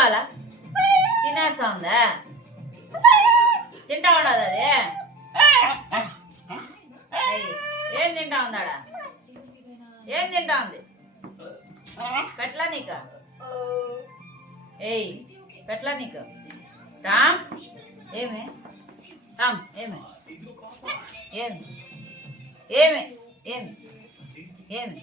కావాలా? తినేస్తా ఉందా? తింటా ఉండదు అది. ఏం తింటా ఉందాడా? ఏం తింటా ఉంది? పెట్లా నీకు? ఏయ్ పెట్లా నీకు? రామ్ ఏమే? రామ్ ఏమే? ఏమి ఏమి ఏమి ఏమి